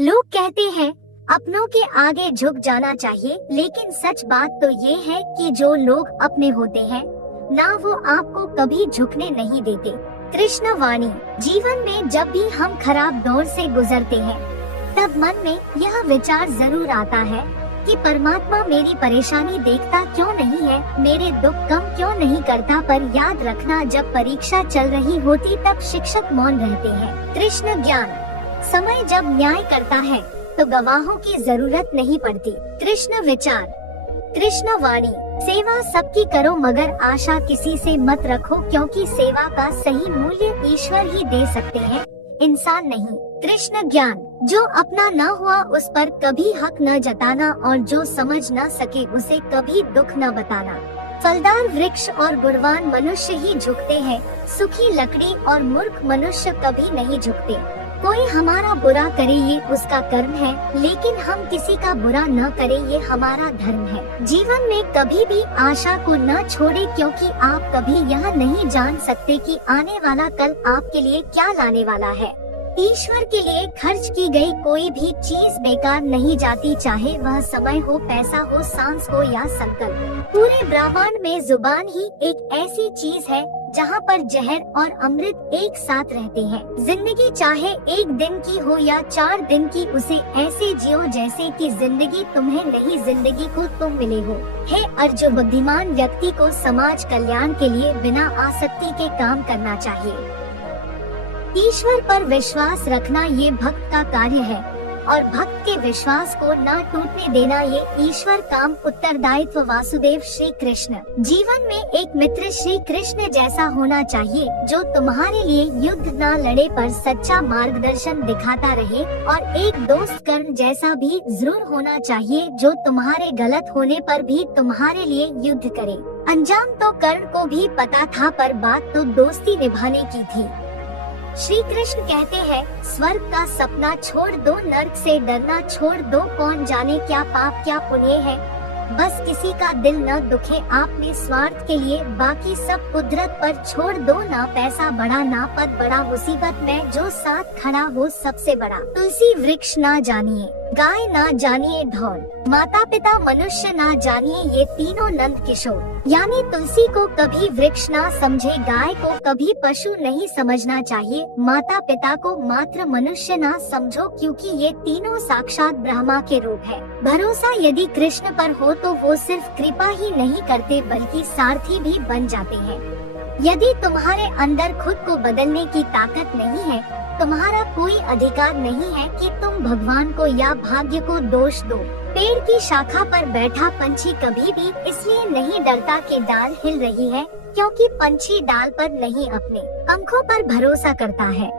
लोग कहते हैं अपनों के आगे झुक जाना चाहिए, लेकिन सच बात तो ये है कि जो लोग अपने होते हैं ना, वो आपको कभी झुकने नहीं देते। कृष्ण वाणी। जीवन में जब भी हम खराब दौर से गुजरते हैं, तब मन में यह विचार जरूर आता है कि परमात्मा मेरी परेशानी देखता क्यों नहीं है, मेरे दुख कम क्यों नहीं करता। पर याद रखना, जब परीक्षा चल रही होती तब शिक्षक मौन रहते हैं। कृष्ण ज्ञान। समय जब न्याय करता है तो गवाहों की जरूरत नहीं पड़ती। कृष्ण विचार। कृष्ण वाणी। सेवा सबकी करो, मगर आशा किसी से मत रखो, क्योंकि सेवा का सही मूल्य ईश्वर ही दे सकते हैं, इंसान नहीं। कृष्ण ज्ञान। जो अपना न हुआ उस पर कभी हक न जताना, और जो समझ न सके उसे कभी दुख न बताना। फलदार वृक्ष और गुणवान मनुष्य ही झुकते हैं, सुखी लकड़ी और मूर्ख मनुष्य कभी नहीं झुकते। कोई हमारा बुरा करे ये उसका कर्म है, लेकिन हम किसी का बुरा न करें ये हमारा धर्म है। जीवन में कभी भी आशा को न छोड़े, क्योंकि आप कभी यह नहीं जान सकते कि आने वाला कल आपके लिए क्या लाने वाला है। ईश्वर के लिए खर्च की गई कोई भी चीज बेकार नहीं जाती, चाहे वह समय हो, पैसा हो, सांस हो या संकल्प। पूरे ब्रह्मांड में जुबान ही एक ऐसी चीज है जहाँ पर जहर और अमृत एक साथ रहते हैं। जिंदगी चाहे एक दिन की हो या 4 दिन की, उसे ऐसे जियो जैसे कि जिंदगी तुम्हें नहीं, जिंदगी को तुम मिले हो। हे अर्जुन, बुद्धिमान व्यक्ति को समाज कल्याण के लिए बिना आसक्ति के काम करना चाहिए। ईश्वर पर विश्वास रखना ये भक्त का कार्य है, और भक्त के विश्वास को न टूटने देना ये ईश्वर काम उत्तरदायित्व। वासुदेव श्री कृष्ण। जीवन में एक मित्र श्री कृष्ण जैसा होना चाहिए, जो तुम्हारे लिए युद्ध न लड़े पर सच्चा मार्गदर्शन दिखाता रहे, और एक दोस्त कर्ण जैसा भी जरूर होना चाहिए, जो तुम्हारे गलत होने पर भी तुम्हारे लिए युद्ध करे। अंजाम तो कर्ण को भी पता था, पर बात तो दोस्ती निभाने की थी। श्री कृष्ण कहते हैं, स्वर्ग का सपना छोड़ दो, नर्क से डरना छोड़ दो, कौन जाने क्या पाप क्या पुण्य है, बस किसी का दिल न दुखे आपने स्वार्थ के लिए, बाकी सब कुदरत पर छोड़ दो। ना पैसा बड़ा ना पद बड़ा, मुसीबत में जो साथ खड़ा हो सबसे बड़ा। तुलसी वृक्ष ना जानिए, गाय ना जानिए ढोल, माता पिता मनुष्य ना जानिए, ये तीनों नंद किशोर। यानी तुलसी को कभी वृक्ष ना समझे, गाय को कभी पशु नहीं समझना चाहिए, माता पिता को मात्र मनुष्य ना समझो, क्योंकि ये तीनों साक्षात ब्रह्मा के रूप है। भरोसा यदि कृष्ण पर हो तो वो सिर्फ कृपा ही नहीं करते बल्कि सारथी भी बन जाते हैं। यदि तुम्हारे अंदर खुद को बदलने की ताकत नहीं है, तुम्हारा कोई अधिकार नहीं है कि तुम भगवान को या भाग्य को दोष दो। पेड़ की शाखा पर बैठा पंछी कभी भी इसलिए नहीं डरता कि डाल हिल रही है, क्योंकि पंछी डाल पर नहीं अपने पंखों पर भरोसा करता है।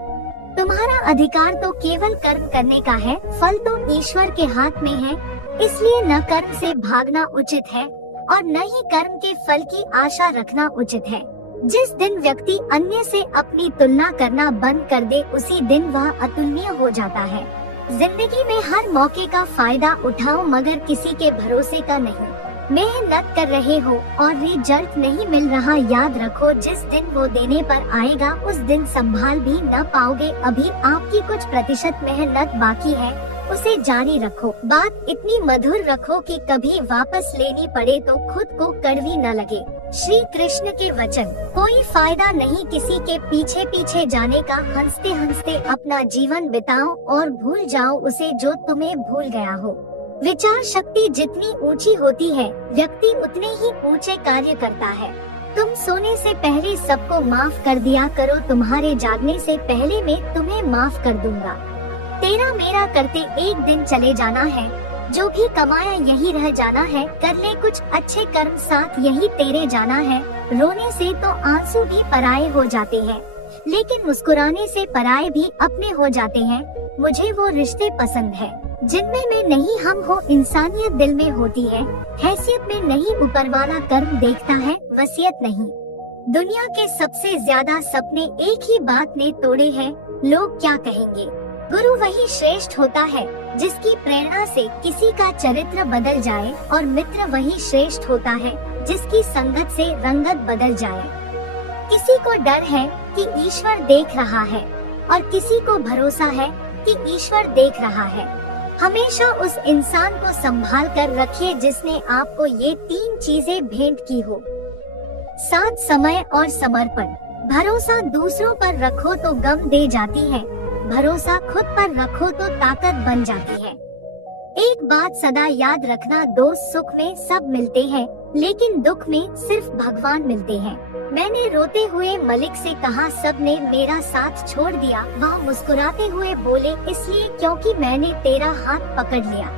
तुम्हारा अधिकार तो केवल कर्म करने का है, फल तो ईश्वर के हाथ में है, इसलिए न कर्म से भागना उचित है और न ही कर्म के फल की आशा रखना उचित है। जिस दिन व्यक्ति अन्य से अपनी तुलना करना बंद कर दे, उसी दिन वह अतुलनीय हो जाता है। जिंदगी में हर मौके का फायदा उठाओ, मगर किसी के भरोसे का नहीं। मेहनत कर रहे हो और रिजल्ट नहीं मिल रहा, याद रखो जिस दिन वो देने पर आएगा उस दिन संभाल भी न पाओगे। अभी आपकी कुछ प्रतिशत मेहनत बाकी है, उसे जारी रखो। बात इतनी मधुर रखो कि कभी वापस लेनी पड़े तो खुद को कड़वी न लगे। श्री कृष्ण के वचन। कोई फायदा नहीं किसी के पीछे पीछे जाने का, हंसते हंसते अपना जीवन बिताओ और भूल जाओ उसे जो तुम्हें भूल गया हो। विचार शक्ति जितनी ऊंची होती है, व्यक्ति उतने ही ऊंचे कार्य करता है। तुम सोने से पहले सबको माफ कर दिया करो, तुम्हारे जागने से पहले मैं तुम्हें माफ कर दूंगा। तेरा मेरा करते एक दिन चले जाना है, जो भी कमाया यही रह जाना है, कर ले कुछ अच्छे कर्म साथ यही तेरे जाना है। रोने से तो आंसू भी पराये हो जाते हैं, लेकिन मुस्कुराने से पराये भी अपने हो जाते हैं। मुझे वो रिश्ते पसंद है जिनमें मैं नहीं हम हो, इंसानियत दिल में होती है, हैसियत में नहीं, ऊपर वाला कर्म देखता है, वसीयत नहीं। दुनिया के सबसे ज्यादा सपने एक ही बात ने तोड़े हैं, लोग क्या कहेंगे। गुरु वही श्रेष्ठ होता है जिसकी प्रेरणा से किसी का चरित्र बदल जाए, और मित्र वही श्रेष्ठ होता है जिसकी संगत से रंगत बदल जाए। किसी को डर है कि ईश्वर देख रहा है, और किसी को भरोसा है कि ईश्वर देख रहा है। हमेशा उस इंसान को संभाल कर रखिए जिसने आपको ये 3 चीजें भेंट की हो। साथ, समय और समर्पण। भरोसा दूसरों पर रखो तो गम दे जाती है, भरोसा खुद पर रखो तो ताकत बन जाती है। एक बात सदा याद रखना, दोस्त सुख में सब मिलते हैं लेकिन दुख में सिर्फ भगवान मिलते हैं। मैंने रोते हुए मलिक से कहा, सब ने मेरा साथ छोड़ दिया। वह मुस्कुराते हुए बोले, इसलिए क्योंकि मैंने तेरा हाथ पकड़ लिया।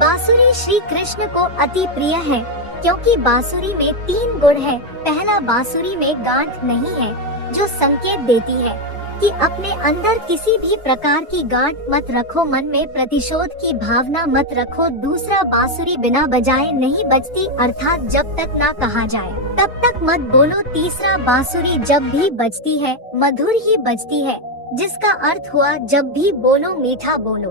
बांसुरी श्री कृष्ण को अति प्रिय है क्योंकि बांसुरी में 3 गुण है। पहला, बांसुरी में गांठ नहीं है जो संकेत देती है कि अपने अंदर किसी भी प्रकार की गांठ मत रखो, मन में प्रतिशोध की भावना मत रखो। दूसरा, बांसुरी बिना बजाए नहीं बजती, अर्थात जब तक ना कहा जाए तब तक मत बोलो। तीसरा, बांसुरी जब भी बजती है मधुर ही बजती है, जिसका अर्थ हुआ जब भी बोलो मीठा बोलो।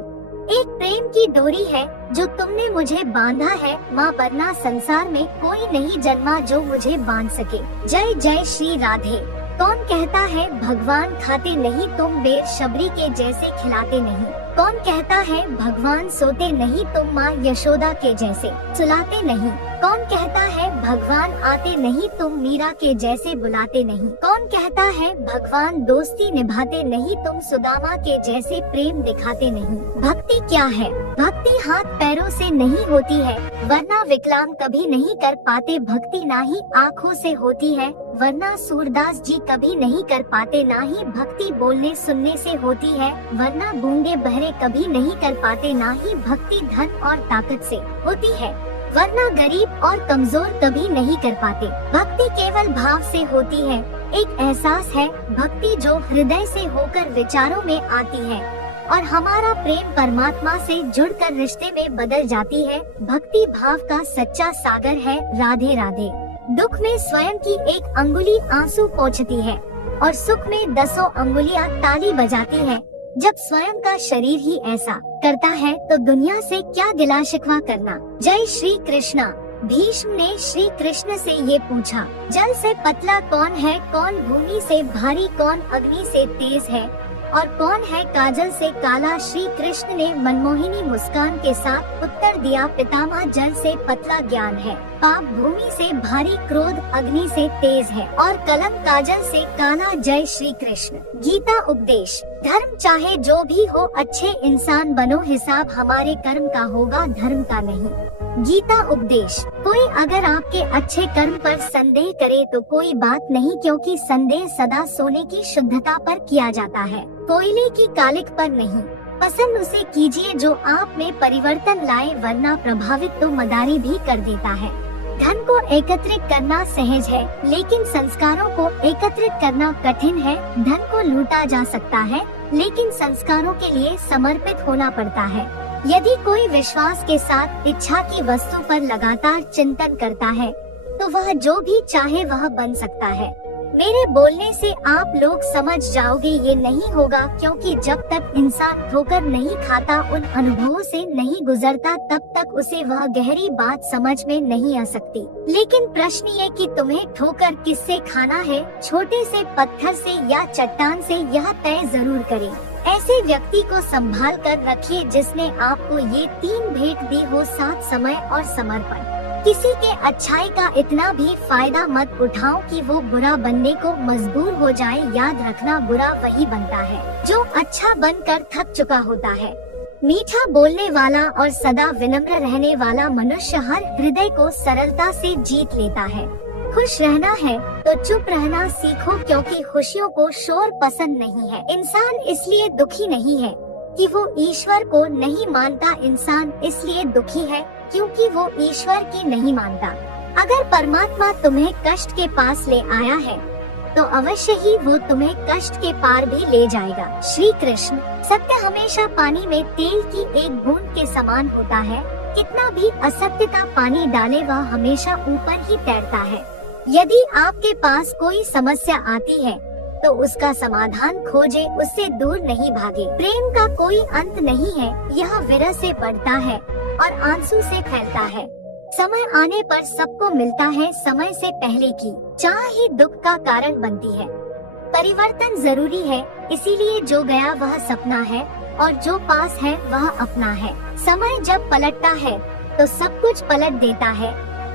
एक प्रेम की डोरी है जो तुमने मुझे बांधा है, माँ, वरना संसार में कोई नहीं जन्मा जो मुझे बांध सके। जय जय श्री राधे। कौन कहता है भगवान खाते नहीं, तुम बेशबरी के जैसे खिलाते नहीं। कौन कहता है भगवान सोते नहीं, तुम माँ यशोदा के जैसे सुलाते नहीं। कौन कहता है भगवान आते नहीं, तुम मीरा के जैसे बुलाते नहीं। कौन कहता है भगवान दोस्ती निभाते नहीं, तुम सुदामा के जैसे प्रेम दिखाते नहीं। भक्ति क्या है? भक्ति हाथ पैरों से नहीं होती है, वरना विकलांग कभी नहीं कर पाते। भक्ति ना ही आँखों से होती है, वरना सूरदास जी कभी नहीं कर पाते। ना ही भक्ति बोलने सुनने से होती है, वरना गूंगे बहरे कभी नहीं कर पाते। ना ही भक्ति धन और ताकत से होती है, वरना गरीब और कमजोर कभी नहीं कर पाते। भक्ति केवल भाव से होती है, एक एहसास है। भक्ति जो हृदय से होकर विचारों में आती है और हमारा प्रेम परमात्मा से जुड़कर रिश्ते में बदल जाती है। भक्ति भाव का सच्चा सागर है। राधे राधे। दुख में स्वयं की एक अंगुली आंसू पोंछती है और सुख में 10 अंगुलियां ताली बजाती है। जब स्वयं का शरीर ही ऐसा करता है तो दुनिया से क्या गिला शिकवा करना। जय श्री कृष्णा। भीष्म ने श्री कृष्ण से ये पूछा, जल से पतला कौन है, कौन भूमि से भारी, कौन अग्नि से तेज है और कौन है काजल से काला। श्री कृष्ण ने मनमोहिनी मुस्कान के साथ उत्तर दिया, पितामह, जल से पतला ज्ञान है, पाप भूमि से भारी, क्रोध अग्नि से तेज है और कलम काजल से काला। जय श्री कृष्ण। गीता उपदेश। धर्म चाहे जो भी हो, अच्छे इंसान बनो, हिसाब हमारे कर्म का होगा, धर्म का नहीं। गीता उपदेश। कोई अगर आपके अच्छे कर्म पर संदेह करे तो कोई बात नहीं, क्योंकि संदेह सदा सोने की शुद्धता पर किया जाता है, कोयले की कालिक पर नहीं। पसंद उसे कीजिए जो आप में परिवर्तन लाए, वरना प्रभावित तो मदारी भी कर देता है। धन को एकत्रित करना सहज है, लेकिन संस्कारों को एकत्रित करना कठिन है। धन को लूटा जा सकता है, लेकिन संस्कारों के लिए समर्पित होना पड़ता है। यदि कोई विश्वास के साथ इच्छा की वस्तु पर लगातार चिंतन करता है तो वह जो भी चाहे वह बन सकता है। मेरे बोलने से आप लोग समझ जाओगे ये नहीं होगा, क्योंकि जब तक इंसान ठोकर नहीं खाता, उन अनुभवों से नहीं गुजरता, तब तक उसे वह गहरी बात समझ में नहीं आ सकती। लेकिन प्रश्न ये कि तुम्हें ठोकर किससे खाना है, छोटे से पत्थर से या चट्टान से, यह तय जरूर करें। ऐसे व्यक्ति को संभाल कर रखिए जिसने आपको ये 3 भेंट दी हो, साथ, समय और समर्पण। किसी के अच्छाई का इतना भी फायदा मत उठाओ कि वो बुरा बनने को मजबूर हो जाए। याद रखना, बुरा वही बनता है जो अच्छा बनकर थक चुका होता है। मीठा बोलने वाला और सदा विनम्र रहने वाला मनुष्य हर हृदय को सरलता से जीत लेता है। खुश रहना है तो चुप रहना सीखो, क्योंकि खुशियों को शोर पसंद नहीं है। इंसान इसलिए दुखी नहीं है कि वो ईश्वर को नहीं मानता, इंसान इसलिए दुखी है क्योंकि वो ईश्वर की नहीं मानता। अगर परमात्मा तुम्हें कष्ट के पास ले आया है तो अवश्य ही वो तुम्हें कष्ट के पार भी ले जाएगा। श्री कृष्ण। सत्य हमेशा पानी में तेल की एक बूंद के समान होता है। कितना भी असत्यता पानी डाले वह हमेशा ऊपर ही तैरता है। यदि आपके पास कोई समस्या आती है तो उसका समाधान खोजे, उससे दूर नहीं भागे। प्रेम का कोई अंत नहीं है, यह विरह से बढ़ता है और आंसू से फैलता है। समय आने पर सबको मिलता है, समय से पहले की चाह ही दुख का कारण बनती है। परिवर्तन जरूरी है, इसीलिए जो गया वह सपना है, और जो पास है वह अपना है। समय जब पलटता है तो सब कुछ पलट देता है।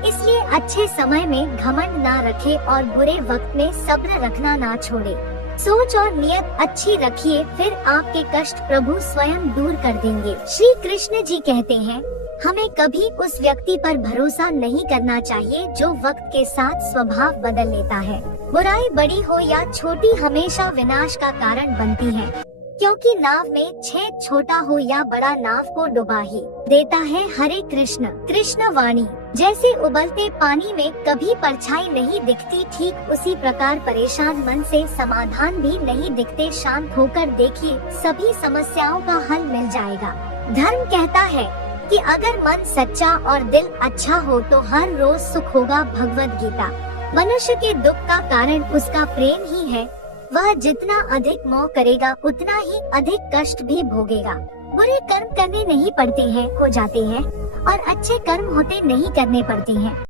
इसलिए अच्छे समय में घमंड ना रखे और बुरे वक्त में सब्र रखना ना छोड़े। सोच और नियत अच्छी रखिए, फिर आपके कष्ट प्रभु स्वयं दूर कर देंगे। श्री कृष्ण जी कहते हैं, हमें कभी उस व्यक्ति पर भरोसा नहीं करना चाहिए जो वक्त के साथ स्वभाव बदल लेता है। बुराई बड़ी हो या छोटी हमेशा विनाश का कारण बनती है, क्योंकि नाव में छेद छोटा हो या बड़ा नाव को डुबा ही देता है। हरे कृष्ण। कृष्ण वाणी। जैसे उबलते पानी में कभी परछाई नहीं दिखती, ठीक उसी प्रकार परेशान मन से समाधान भी नहीं दिखते। शांत होकर देखिए, सभी समस्याओं का हल मिल जाएगा। धर्म कहता है कि अगर मन सच्चा और दिल अच्छा हो तो हर रोज सुख होगा। भगवद गीता। मनुष्य के दुख का कारण उसका प्रेम ही है। वह जितना अधिक मोह करेगा उतना ही अधिक कष्ट भी भोगेगा। बुरे कर्म करने नहीं पड़ते हैं, हो जाते हैं, और अच्छे कर्म होते नहीं करने पड़ते हैं।